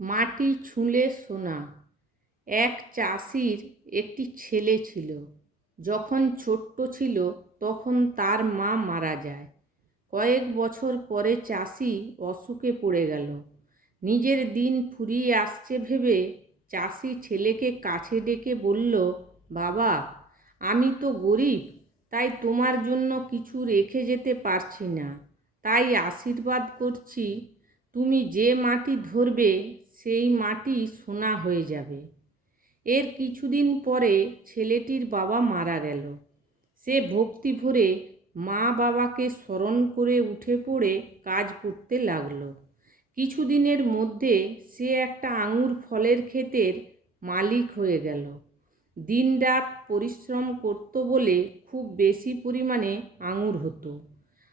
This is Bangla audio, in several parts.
মাটি ছুঁলে সোনা। এক চাষির একটি ছেলে ছিল। যখন ছোট্ট ছিল, তখন তার মা মারা যায়। কয়েক বছর পরে চাষি অসুখে পড়ে গেল। নিজের দিন ফুরিয়ে আসছে ভেবে চাষি ছেলেকে কাছে ডেকে বলল, বাবা, আমি তো গরিব, তাই তোমার জন্য কিছু রেখে যেতে পারছি না। তাই আশীর্বাদ করছি, তুমি যে মাটি ধরবে সেই মাটি সোনা হয়ে যাবে। এর কিছুদিন পরে ছেলেটির বাবা মারা গেল। সে ভক্তি ভরে মা বাবাকে স্মরণ করে উঠে পড়ে কাজ করতে লাগল। কিছুদিনের মধ্যে সে একটা আঙুর ফলের ক্ষেতের মালিক হয়ে গেল। দিনরাত পরিশ্রম করত বলে খুব বেশি পরিমাণে আঙুর হতো।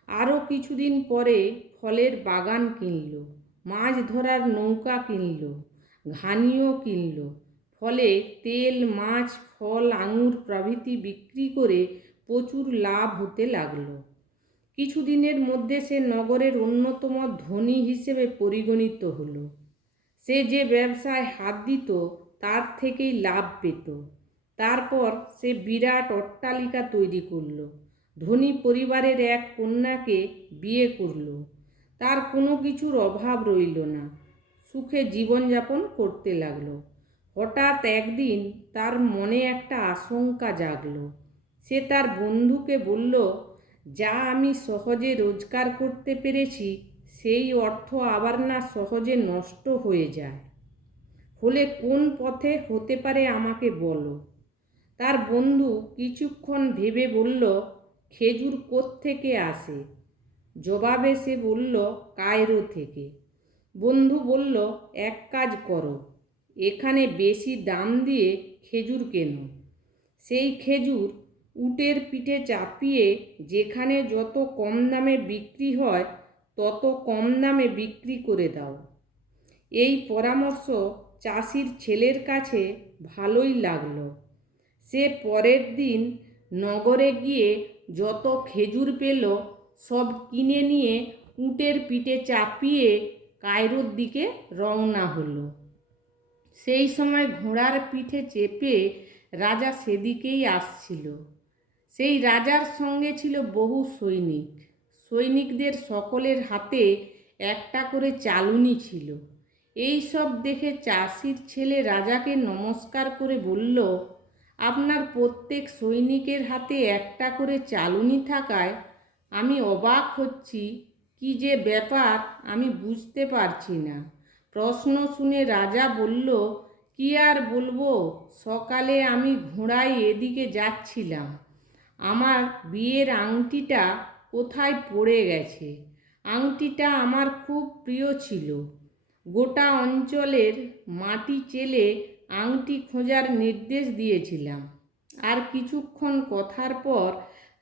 আরও কিছুদিন পরে ফলের বাগান কিনল। মাছ ধরার নৌকা কিনল, ঘানিও কিনল, ফলে তেল, মাছ, ফল, আঙুর প্রভৃতি বিক্রি করে প্রচুর লাভ হতে লাগল। কিছুদিনের মধ্যে সে নগরের অন্যতম ধনী হিসেবে পরিগণিত হলো। সে যে ব্যবসায় হাত দিত, তার থেকেই লাভ পেত। তারপর সে বিরাট অট্টালিকা তৈরি করল। ধনী পরিবারের এক কন্যাকে বিয়ে করল। তার কোনো কিছুর অভাব রইল না। সুখে জীবনযাপন করতে লাগল। হঠাৎ একদিন তার মনে একটা আশঙ্কা জাগলো। সে তার বন্ধুকে বলল, যা আমি সহজে রোজগার করতে পেরেছি, সেই অর্থ আবার না সহজে নষ্ট হয়ে যায়। হলে কোন পথে হতে পারে আমাকে বলো। তার বন্ধু কিছুক্ষণ ভেবে বলল, খেজুর থেকে আসে? জবাবে সে বলল, কায়রো থেকে। বন্ধু বলল, এক কাজ করো, এখানে বেশি দাম দিয়ে খেজুর কেন। সেই খেজুর উটের পিঠে চাপিয়ে যেখানে যত কম দামে বিক্রি হয়, তত কম দামে বিক্রি করে দাও। এই পরামর্শ চাষির ছেলের কাছে ভালোই লাগল। সে পরের দিন নগরে গিয়ে যত খেজুর পেল সব কিনে নিয়ে উটের পিঠে চাপিয়ে কায়রোর দিকে রওনা হলো। সেই সময় ঘোড়ার পিঠে চেপে রাজা সেদিকেই আসছিল। সেই রাজার সঙ্গে ছিল বহু সৈনিক। সৈনিকদের সকলের হাতে একটা করে চালুনি ছিল। এই সব দেখে চাষির ছেলে রাজাকে নমস্কার করে বলল, আপনার প্রত্যেক সৈনিকের হাতে একটা করে চালুনি থাকায় আমি অবাক হচ্ছি, কি যে ব্যাপার আমি বুঝতে পারছি না। প্রশ্ন শুনে রাজা বলল, কি আর বলব, সকালে আমি ঘোড়ায় এদিকে যাচ্ছিলাম। আমার বিয়ের আংটিটা কোথায় পড়ে গেছে? আংটিটা আমার খুব প্রিয় ছিল। গোটা অঞ্চলের মাটি চেলে আংটি খোঁজার নির্দেশ দিয়েছিলাম। আর কিছুক্ষণ কথার পর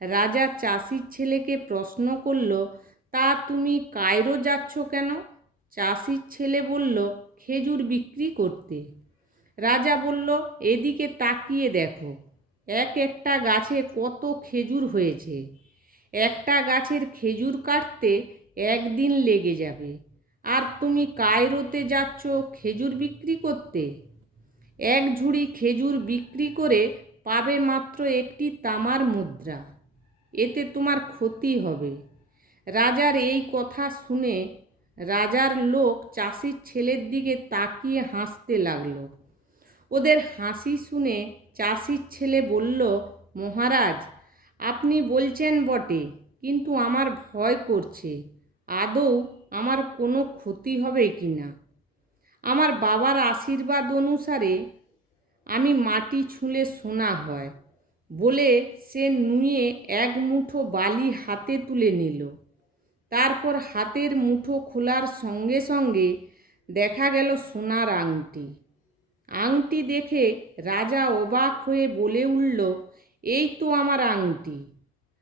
রাজা চাষির ছেলেকে প্রশ্ন করল, তা তুমি কায়রো যাচ্ছ কেন? চাষির ছেলে বলল, খেজুর বিক্রি করতে। রাজা বলল, এদিকে তাকিয়ে দেখো, এক একটা গাছে কত খেজুর হয়েছে। একটা গাছের খেজুর কাটতে একদিন লেগে যাবে। আর তুমি কায়রোতে যাচ্ছ খেজুর বিক্রি করতে? এক ঝুড়ি খেজুর বিক্রি করে পাবে মাত্র একটি তামার মুদ্রা। এতে তোমার ক্ষতি হবে। রাজার এই কথা শুনে রাজার লোক চাষির ছেলের দিকে তাকিয়ে হাসতে লাগল। ওদের হাসি শুনে চাষির ছেলে বলল, মহারাজ, আপনি বলছেন বটে, কিন্তু আমার ভয় করছে। আদৌ আমার কোনো ক্ষতি হবে কি না? আমার বাবার আশীর্বাদ অনুসারে আমি মাটি ছুঁলে সোনা হয়। বলে সে নুয়ে এক মুঠো বালি হাতে তুলে নিল। তারপর হাতের মুঠো খোলার সঙ্গে সঙ্গে দেখা গেল সোনার আংটি। আংটি দেখে রাজা অবাক হয়ে বলে উঠল, এই তো আমার আংটি।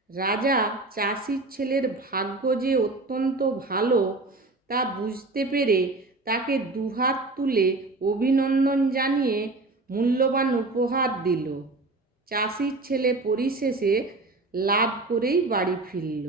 রাজা চাষির ছেলের ভাগ্য যে অত্যন্ত ভালো, তা বুঝতে পেরে তাকে দুহাত তুলে অভিনন্দন জানিয়ে মূল্যবান উপহার দিল। চাষির ছেলে পরিশেষে লাভ করেই বাড়ি ফিরল।